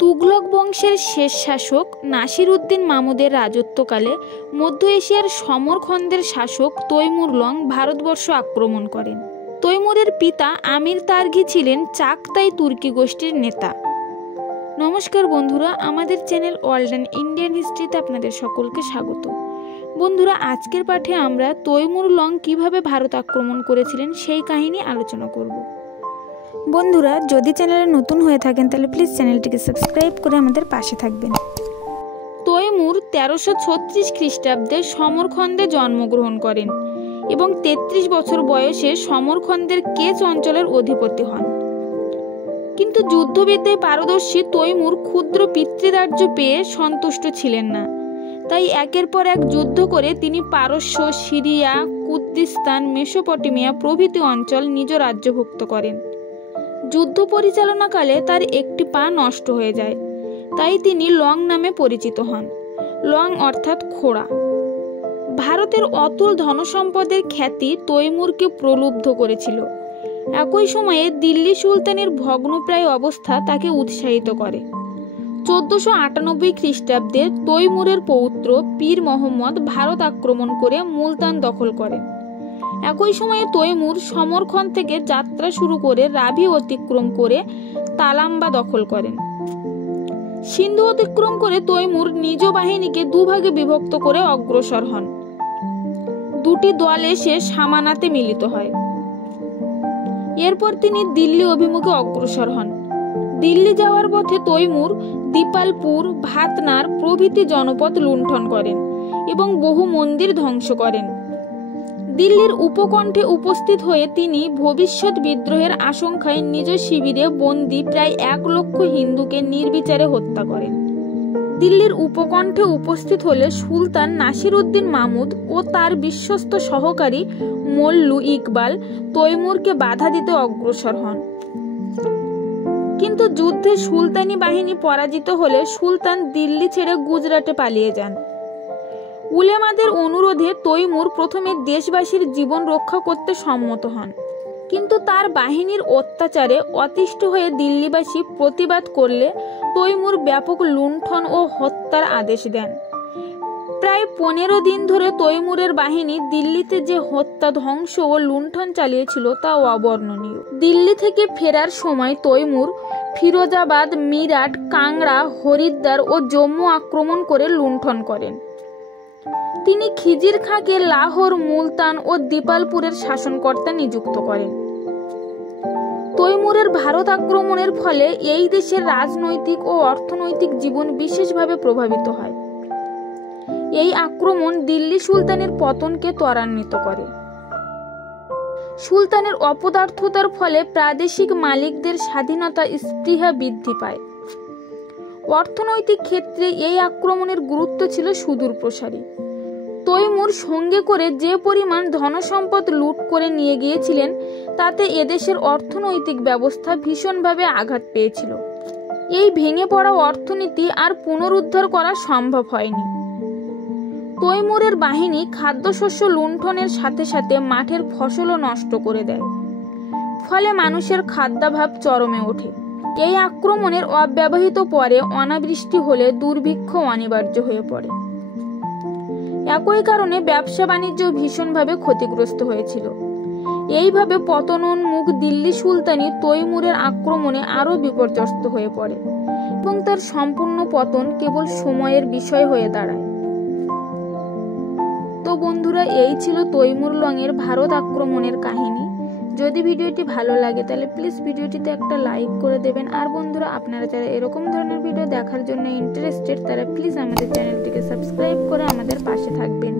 তুগলক বংশের শেষ শাসক নাসিরউদ্দিন মামুদের রাজত্বকালে মধ্য এশিয়ার সমরখন্দের শাসক তৈমুরলং ভারতবর্ষ আক্রমণ করেন। তৈমুরের পিতা আমির তার্ঘি ছিলেন চাগতাই তুর্কি গোষ্ঠীর নেতা। নমস্কার বন্ধুরা, আমাদের চ্যানেল ওয়ার্ল্ড অ্যান্ড ইন্ডিয়ান হিস্ট্রিতে আপনাদের সকলকে স্বাগত। বন্ধুরা, আজকের পাঠে আমরা তৈমুরলং কিভাবে ভারত আক্রমণ করেছিলেন সেই কাহিনী আলোচনা করব। বন্ধুরা, যদি চ্যানেলে নতুন হয়ে থাকেন তাহলে প্লিজ চ্যানেলটিকে সাবস্ক্রাইব করে আমাদের পাশে থাকবেন। তৈমুর 1336 খ্রিস্টাব্দে সমরখন্দে জন্মগ্রহণ করেন এবং 33 বছর বয়সে সমরখন্দের কেচ অঞ্চলের অধিপতি হন। কিন্তু যুদ্ধবিদ্যায় পারদর্শী তৈমুর ক্ষুদ্র পিতৃরাজ্য পেয়ে সন্তুষ্ট ছিলেন না, তাই একের পর এক যুদ্ধ করে তিনি পারস্য, সিরিয়া, কুর্দিস্তান, মেসোপটেমিয়া প্রভৃতি অঞ্চল নিজ রাজ্যভুক্ত করেন। যুদ্ধ পরিচালনাকালে তার একটি পা নষ্ট হয়ে যায়, তাই তিনি লং নামে পরিচিত হন। লং অর্থাৎ খোড়া। ভারতের অতুল ধনসম্পদের খ্যাতি তৈমুরকে প্রলুব্ধ করেছিল। একই সময়ে দিল্লি সুলতানের ভগ্নপ্রায় অবস্থা তাকে উৎসাহিত করে। 1498 খ্রিস্টাব্দে তৈমুরের পৌত্র পীর মোহাম্মদ ভারত আক্রমণ করে মুলতান দখল করেন। একই সময়ে তৈমুর সমরখন্দ থেকে যাত্রা শুরু করে রাভি অতিক্রম করে তালাম্বা দখল করেন। সিন্ধু অতিক্রম করে তৈমুর নিজ বাহিনীকে দুভাগে বিভক্ত করে অগ্রসর হন। দুটি দল এসে সামানাতে মিলিত হয়। এরপর তিনি দিল্লি অভিমুখে অগ্রসর হন। দিল্লি যাওয়ার পথে তৈমুর দীপালপুর, ভাতনার প্রভৃতি জনপদ লুণ্ঠন করেন এবং বহু মন্দির ধ্বংস করেন। দিল্লির উপকণ্ঠে উপস্থিত হয়ে তিনি ভবিষ্যৎ বিদ্রোহের আশঙ্কায় নিজ শিবিরে বন্দী প্রায় 1 লক্ষ হিন্দুকে নির্বিচারে হত্যা করেন। দিল্লির উপকণ্ঠে উপস্থিত হলে সুলতান নাসিরউদ্দিন মামুদ ও তার বিশ্বস্ত সহকারী মল্লু ইকবাল তৈমুরকে বাধা দিতে অগ্রসর হন। কিন্তু যুদ্ধে সুলতানি বাহিনী পরাজিত হলে সুলতান দিল্লি ছেড়ে গুজরাটে পালিয়ে যান। উলেমাদের অনুরোধে তৈমুর প্রথমে দেশবাসীর জীবন রক্ষা করতে সম্মত হন, কিন্তু তার বাহিনীর অত্যাচারে অতিষ্ঠ হয়ে দিল্লিবাসী প্রতিবাদ করলে তৈমুর ব্যাপক লুণ্ঠন ও হত্যার আদেশ দেন। প্রায় 15 দিন ধরে তৈমুরের বাহিনী দিল্লিতে যে হত্যা, ধ্বংস ও লুণ্ঠন চালিয়েছিল তা অবর্ণনীয়। দিল্লি থেকে ফেরার সময় তৈমুর ফিরোজাবাদ, মিরাট, কাংড়া, হরিদ্বার ও জম্মু আক্রমণ করে লুণ্ঠন করেন। তিনি খিজির খাঁকে লাহোর, মুলতান ও দীপালপুরের শাসনকর্তা নিযুক্ত করেন। তৈমুরের ভারত আক্রমণের ফলে এই দেশের রাজনৈতিক ও অর্থনৈতিক জীবন বিশেষভাবে প্রভাবিত হয়। এই আক্রমণ দিল্লি সুলতানের পতনকে ত্বরান্বিত করে। সুলতানের অপদার্থতার ফলে প্রাদেশিক মালিকদের স্বাধীনতা স্পৃহা বৃদ্ধি পায়। অর্থনৈতিক ক্ষেত্রে এই আক্রমণের গুরুত্ব ছিল সুদূরপ্রসারী। তৈমুর সঙ্গে করে যে পরিমাণ ধনসম্পদ লুট করে নিয়ে গিয়েছিলেন তাতে এদেশের অর্থনৈতিক ব্যবস্থা ভীষণভাবে আঘাত পেয়েছিল। এই ভেঙে পড়া অর্থনীতি আর পুনরুদ্ধার করা সম্ভব হয়নি। তৈমুরের বাহিনী খাদ্যশস্য লুণ্ঠনের সাথে সাথে মাঠের ফসলও নষ্ট করে দেয়, ফলে মানুষের খাদ্যাভাব চরমে ওঠে। এই আক্রমণের অব্যবহিত পরে অনাবৃষ্টি হলে দুর্ভিক্ষ অনিবার্য হয়ে পড়ে। একই কারণে ব্যবসা বাণিজ্য ভীষণভাবে ক্ষতিগ্রস্ত হয়েছিল। এইভাবে পতনোন্মুখ দিল্লি সুলতানি তৈমুরের আক্রমণে আরও বিপর্যস্ত হয়ে পড়ে এবং তার সম্পূর্ণ পতন কেবল সময়ের বিষয় হয়ে দাঁড়ায়। তো বন্ধুরা, এই ছিল তৈমুরলং এর ভারত আক্রমণের কাহিনী। যদি ভিডিওটি ভালো লাগে তাহলে প্লিজ ভিডিওটিতে একটা লাইক করে দেবেন। আর বন্ধুরা, আপনারা যারা এরকম ধরনের ভিডিও দেখার জন্য ইন্টারেস্টেড তারা প্লিজ আমাদের চ্যানেলটিকে সাবস্ক্রাইব করে আমাদের পাশে থাকবেন।